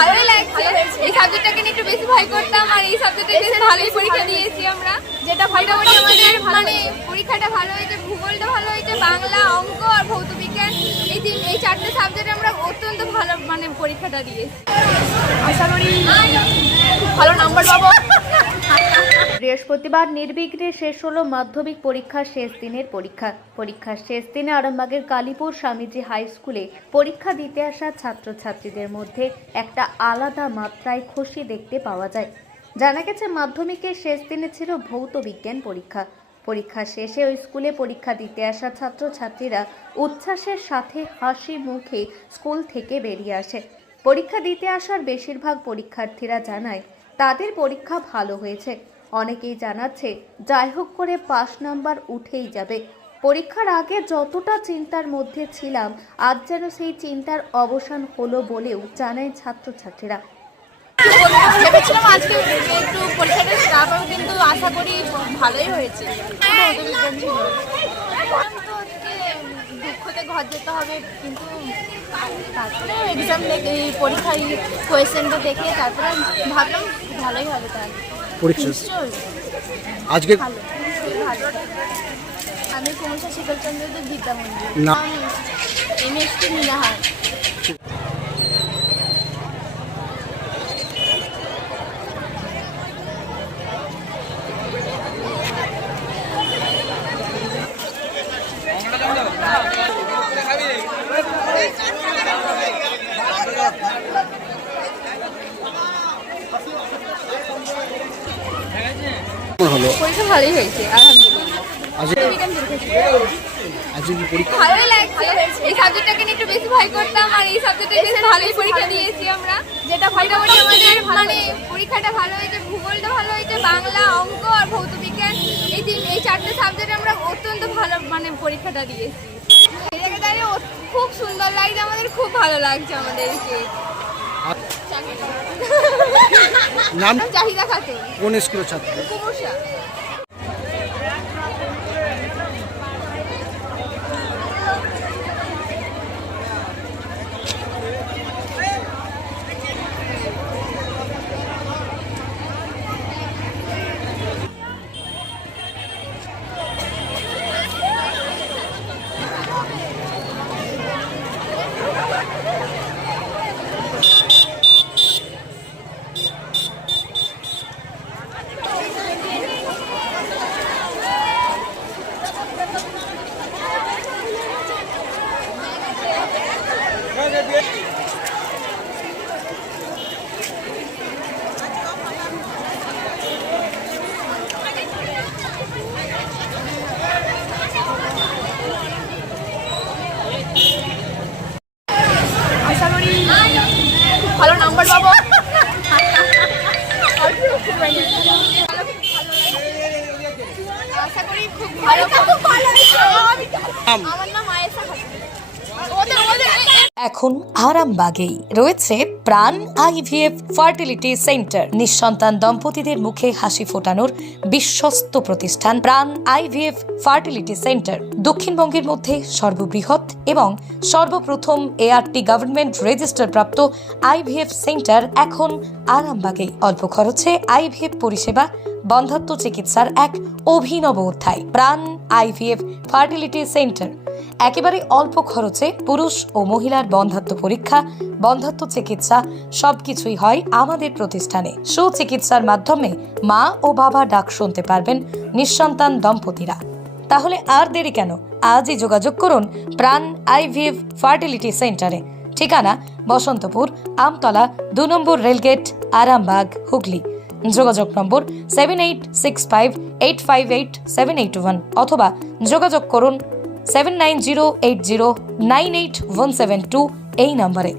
ভালোই লাগছে। এই সাবজেক্টটাকে নিয়ে একটু বেশি ভয় করতাম, আর এই সাবজেক্টে বেশ ভালোই পরীক্ষা দিয়েছি আমরা। যেটা মোটামুটি আমাদের মানে পরীক্ষাটা ভালো হয়েছে, ভূগোলটা ভালো হয়েছে, বাংলা, অঙ্ক আর ভৌত বিজ্ঞান এই চারটে সাবজেক্টে আমরা অত্যন্ত ভালো মানে পরীক্ষাটা দিয়েছি। আশা করি ভালো নাম্বার পাবো। বৃহস্পতিবার নির্বিঘ্নে শেষ হলো মাধ্যমিক পরীক্ষার শেষ দিনের পরীক্ষার শেষ দিনে আরামবাগের কালীপুর স্বামীজি হাই স্কুলে পরীক্ষা দিতে আসা ছাত্রছাত্রীদের মধ্যে একটা আলাদা মাত্রায় খুশি দেখতে পাওয়া যায়। জানা গেছে মাধ্যমিকের শেষ দিনে ছিল ভৌত বিজ্ঞান পরীক্ষা শেষে ওই স্কুলে পরীক্ষা দিতে আসা ছাত্রছাত্রীরা উচ্ছ্বাসের সাথে হাসি মুখে স্কুল থেকে বেরিয়ে আসে। পরীক্ষা দিতে আসার বেশিরভাগ পরীক্ষার্থীরা জানায় তাদের পরীক্ষা ভালো হয়েছে। অনেকেই জানাচ্ছে যাই হোক করে পাস নাম্বার উঠেই যাবে। পরীক্ষার আগে যতটা চিন্তার মধ্যে ছিলাম আজ যেন সেই চিন্তার অবসান হলো বলেও জানায় ছাত্রছাত্রীরা। ভেবেছিলাম আজকে একটু পরীক্ষাটা চাপ হবে, কিন্তু আশা করি ভালোই হয়েছে। দুঃখতে ঘর যেতে হবে, কিন্তু তারপরে এক্সাম দেখে পরীক্ষার কোয়েশ্চেনটা দেখে তারপরে ভাবলাম ভালোই হবে। তাহলে আজকে ভালো। আমি কুমসা শীতলচন্দ্র বিদ্যা মন্দির, এমএসটি মিনাহার। পরীক্ষা ভালোই হয়েছে আলহামদুলিল্লাহ। ভালোই লাগছে। এই সাবজেক্টটাকে নিয়ে একটু বেশি ভয় করতাম, আর এই সাবজেক্টে বেশ ভালোই পরীক্ষা দিয়েছি আমরা। যেটা মোটামুটি আমাদের মানে পরীক্ষাটা ভালো হয়েছে, ভূগোলটা ভালো হয়েছে, বাংলা, অঙ্ক আর ভৌত বিজ্ঞান এই চারটে সাবজেক্টে আমরা অত্যন্ত ভালো মানে পরীক্ষাটা দিয়েছি। এই জায়গায় দাঁড়িয়ে খুব সুন্দর লাগছে আমাদের, খুব ভালো লাগছে আমাদেরকে। নাম চাহিদা খাতুন। কোন স্কুলের ছাত্র? কুমুরসা। আশা করি ভালো নাম্বার পাবো। আশা করি খুব ভালো। আমার নাম আয়েশা খাতুন। এখন আরামবাগেই রয়েছে প্রাণ আইভিএফ ফার্টিলিটি সেন্টার। নিঃসন্তান দম্পতিদের মুখে হাসি ফোটানোর বিশ্বস্ত প্রতিষ্ঠান প্রাণ আইভিএফ ফার্টিলিটি সেন্টার দক্ষিণবঙ্গের মধ্যে সর্ববৃহৎ এবং সর্বপ্রথম এআরটি গভর্নমেন্ট রেজিস্টার প্রাপ্ত আইভিএফ সেন্টার এখন আরামবাগেই। অল্প খরচে আইভিএফ পরিষেবা, বন্ধ্যাত্ব চিকিৎসার এক অভিনব অধ্যায়। প্রাণ আইভিএফ ফার্টিলিটি সেন্টার একেবারে অল্প খরচে পুরুষ ও মহিলার বন্ধ্যাত্ব পরীক্ষা, বন্ধ্যাত্ব চিকিৎসা সবকিছুই হয় আমাদের প্রতিষ্ঠানে। সুচিকিৎসার মাধ্যমে মা ও বাবা ডাক শুনতে পারবেন নিঃসন্তান দম্পতিরা। তাহলে আর দেরি কেন? আজই যোগাযোগ করুন প্রাণ আইভিএফ ফার্টিলিটি সেন্টারে। ঠিকানা বসন্তপুর, আমতলা, 2 নম্বর রেলগেট, আরামবাগ, হুগলি। যোগাযোগ নম্বর 7865858781 অথবা যোগাযোগ করুন 7908098172 এই নম্বরে।